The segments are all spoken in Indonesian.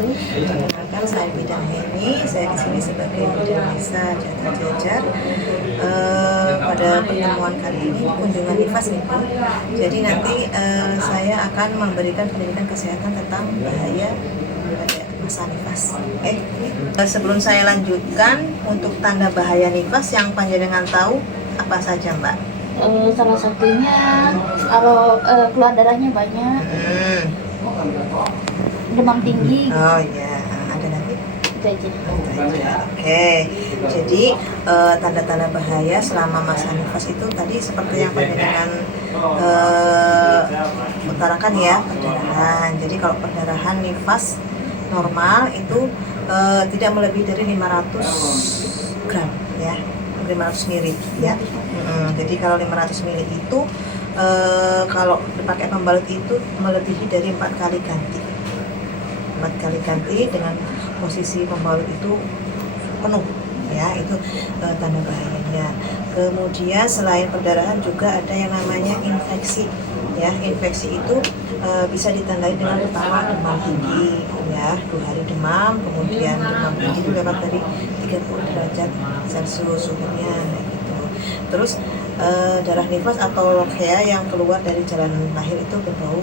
Perkenalkan, saya bidang ini, saya di sini sebagai bidang desa Jatah Jajar. Pada pertemuan kali ini kunjungan nifas nih Bu. Jadi nanti saya akan memberikan pendidikan kesehatan tentang bahaya pada masa nifas. Sebelum saya lanjutkan, untuk tanda bahaya nifas yang panjenengan tahu apa saja Mbak? Salah satunya kalau keluar darahnya banyak, demam tinggi. Oh iya, ada lagi? Itu aja. Oke, jadi tanda-tanda bahaya selama masa nifas itu tadi seperti yang panjenengan utarakan ya, perdarahan. Jadi kalau perdarahan nifas normal itu tidak melebihi dari 500 gram ya, 500 ml ya. Jadi kalau 500 ml itu kalau dipakai pembalut itu melebihi dari 4 kali ganti. 4 kali ganti dengan posisi pembalut itu penuh ya, itu tanda bahayanya. Kemudian selain perdarahan juga ada yang namanya infeksi ya. Infeksi itu bisa ditandai dengan pertama demam tinggi ya, 2 hari demam, kemudian demam tinggi itu lewat dari 30 derajat Celcius suhunya gitu. Terus darah nifas atau lokhea yang keluar dari jalan lahir itu berbau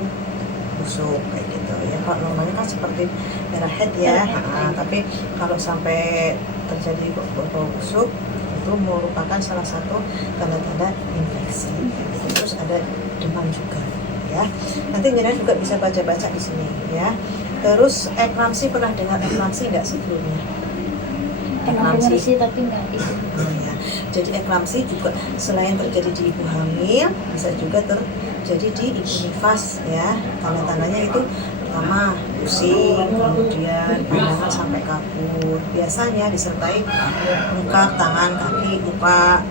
busuk kayak gitu ya. Kalau normalnya kan seperti darah head ya, tapi kalau sampai terjadi berbau busuk itu merupakan salah satu tanda-tanda infeksi gitu. Terus ada demam juga ya. Nanti Nira juga bisa baca-baca di sini ya. Terus eklamsi, pernah dengar eklamsi nggak sebelumnya? Pernah dengar sih tapi nggak itu. Ya. Jadi eklamsi juga selain terjadi di ibu hamil, bisa juga terjadi di ibu nifas ya. Tanda-tandanya itu pertama pusing, kemudian pandangan sampai kabur. Biasanya disertai bengkak tangan, kaki, luka,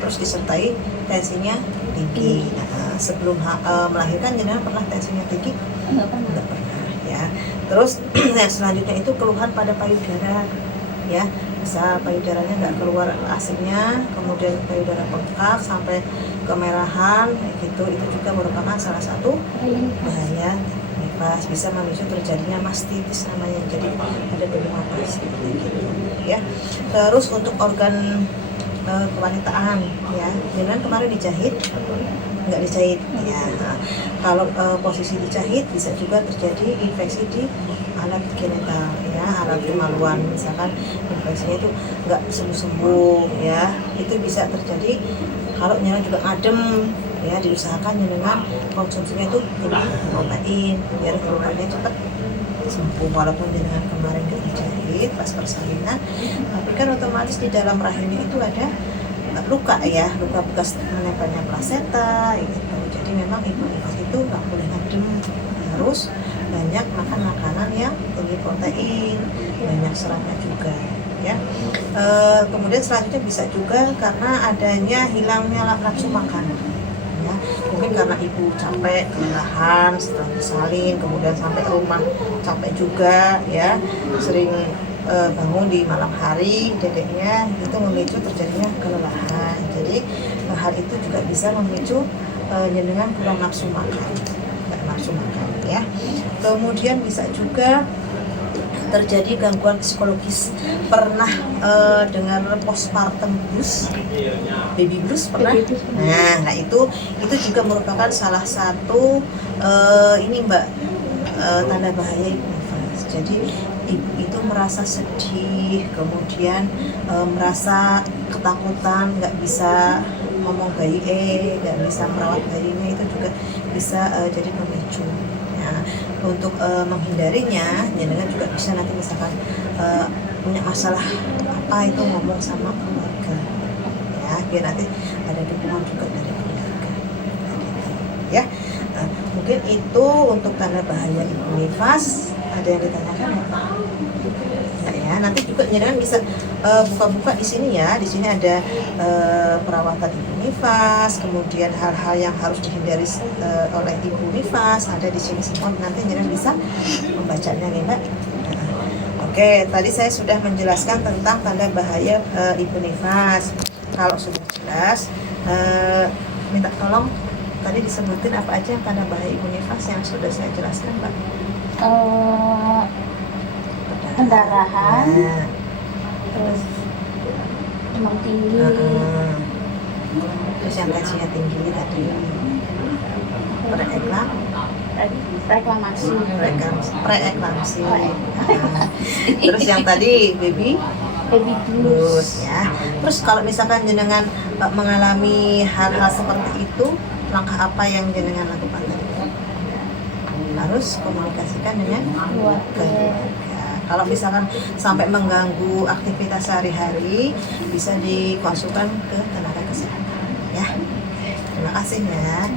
terus disertai tensinya tinggi. Nah, sebelum melahirkan jenengan pernah tensinya tinggi? Nggak pernah. Nggak pernah ya. Terus yang selanjutnya itu keluhan pada payudara ya, bisa payudaranya nggak keluar aslinya, kemudian payudara bengkak sampai kemerahan gitu, itu juga merupakan salah satu bahaya nifas, bisa memicu terjadinya mastitis namanya, jadi ada belum apa seperti gitu ya. Terus untuk organ kewanitaan ya, dengan kemarin dijahit nggak dijahit ya. Nah, kalau posisi dijahit bisa juga terjadi infeksi di alat genital ya, alat kemaluan, misalkan infeksinya itu nggak sembuh-sembuh ya, itu bisa terjadi. Kalau nyala juga adem ya, diusahakan dengan konsumsinya itu tinggi protein biar kelupanya cepat sembuh. Walaupun dengan kemarin nggak dijahit pas persalinan, tapi kan otomatis di dalam rahimnya itu ada luka ya, luka bekas menempelnya plasenta gitu. Jadi memang ibu nifas itu nggak boleh adem, harus banyak makan makanan yang tinggi protein, banyak seratnya juga ya. Kemudian selanjutnya bisa juga karena adanya hilangnya nafsu makan ya. Mungkin karena ibu capek, kelelahan setelah bersalin, kemudian sampai rumah capek juga ya, sering bangun di malam hari, dedeknya itu memicu terjadinya kelelahan. Jadi hal itu juga bisa memicu jenengan kurang nafsu makan, ya. Kemudian bisa juga terjadi gangguan psikologis. Pernah dengar postpartum blues, baby blues pernah? Nah itu juga merupakan salah satu ini Mbak, tanda bahaya ibu nifas. Jadi ibu itu merasa sedih, kemudian merasa ketakutan, nggak bisa ngomong bayi, nggak bisa merawat bayinya, itu juga bisa jadi pemicu. Nah, untuk menghindarinya, jenengan juga bisa nanti misalkan punya masalah apa itu ngomong sama keluarga, ya, biar nanti ada dukungan juga dari keluarga. Ya, mungkin itu untuk tanda bahaya ibu nifas. Ada yang ditanyakan apa? Nah, ya, nanti juga jenengan bisa buka-buka di sini ya. Di sini ada perawatan ibu nifas, kemudian hal-hal yang harus dihindari oleh ibu nifas ada di sini semua. Nanti jenengan bisa membacanya nih Mbak. Oke, tadi saya sudah menjelaskan tentang tanda bahaya ibu nifas. Kalau sudah jelas, minta tolong tadi disebutin apa aja yang tanda bahaya ibu nifas yang sudah saya jelaskan, Mbak. pendarahan, Nah, terus demam tinggi, terus yang tensinya tinggi tadi reklamasi. preeklamsi. Terus yang tadi baby Baby blues blues. ya. Terus kalau misalkan jenengan mengalami hal-hal seperti itu, langkah apa yang jenengan lakukan tadi? Harus komunikasikan dengan keluarga. Kalau misalkan sampai mengganggu aktivitas sehari-hari, bisa dikonsulkan ke tenaga kesehatan ya. Terima kasih ya.